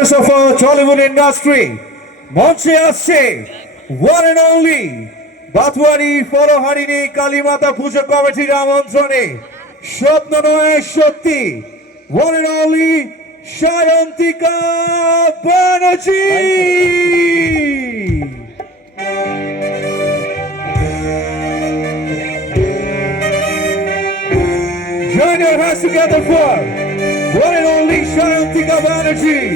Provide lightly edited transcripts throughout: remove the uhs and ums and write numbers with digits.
of our Tollywood industry, মঞ্চে আসছে one and only বাতওয়ারি Phalaharini Kalimata পুজো কমিটির আমন্ত্রণে স্বপ্ন নয় সত্যি one and only Sayantika Banerjee. Join your hands together for one and only Sayantika Banerjee.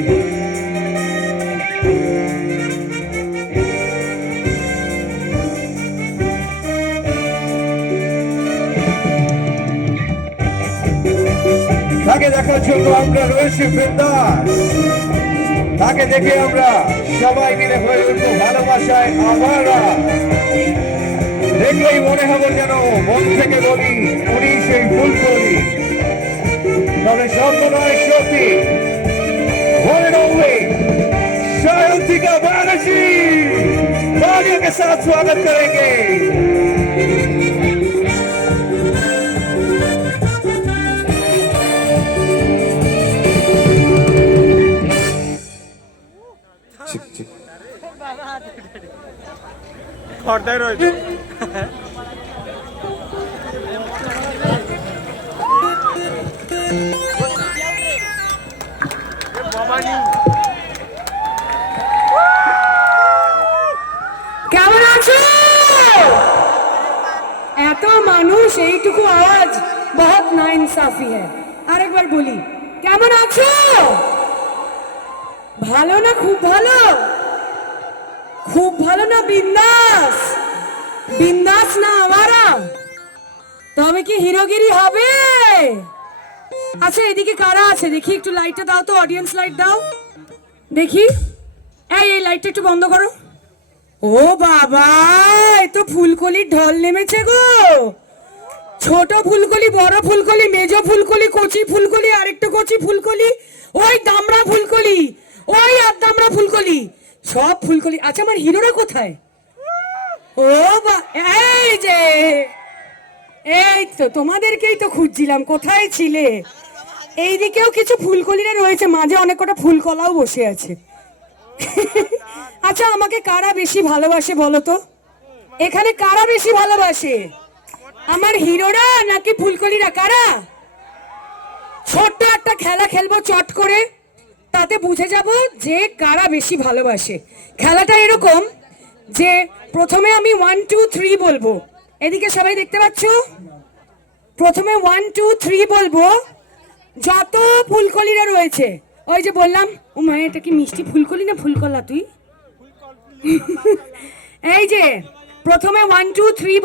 তাকে দেখার জন্য আমরা রয়েছি বিন্দাস। তাকে দেখে আমরা সবাই মিলে হয়ে উঠবো ভালোবাসায় আমরা। দেখলেই মনে হবে যেন মন থেকে বলি উনি সেই ফুলকলি। তবে স্বপ্ন নয় সত্যি one and only Sayantika Banerjee तालियों के साथ स्वागत करेंगे। কেমন আছো? এত মানুষ এইটুকু আওয়াজ বহুত না ইনসাফি হ্যাঁ। আরেকবার বলি, কেমন আছো? ভালো না খুব ভালো? খুব ভালো না বিন্দাস? বিন্দাস না আমারা? তবে কি হিরোগিরি হবে? আচ্ছা এদিকে কারা আছে দেখি, একটু লাইটটা দাও তো, অডিয়েন্স লাইট দাও দেখি। এই লাইটটা একটু বন্ধ করো। ও বাবা, এ তো ফুলকলির ঢল নেমেছে গো। ছোট ফুলকলি, বড় ফুলকলি, মেজো ফুলকলি, কচি ফুলকলি, আরেকটা কচি ফুলকলি, ওই দামড়া ফুলকলি, ওই আর দামড়া ফুলকলি, সব ফুলকলি। আচ্ছা আমার হিরোরা কোথায়? ও বা এই যে, এই তো তোমাদেরকেই তো খুঁজছিলাম, কোথায় ছিলে? এইদিকেও কিছু ফুলকলিরা রয়েছে, মাঝে অনেক কটা ফুলকলাও বসে আছে। আচ্ছা আমাকে কারা বেশি ভালোবাসে বলো তো? এখানে কারা বেশি ভালোবাসে? আমার হিরোরা নাকি ফুলকলিরা? কারা? ছোট্ট একটা খেলা খেলবো চট করে, তাতে বুঝে যাব যে কারা বেশি ভালোবাসে। খেলাটা এরকম যে প্রথমে আমি 1 2 3 বলবো, এদিকে সবাই দেখতে পাচ্ছ? প্রথমে 1 2 3 বলবো, যত ফুলকলিরা রয়েছে, ওই যে বললাম ও মা এটা কি মিষ্টি ফুলকলি না ফুলকলা তুই? এই যে প্রথমে 1 2 3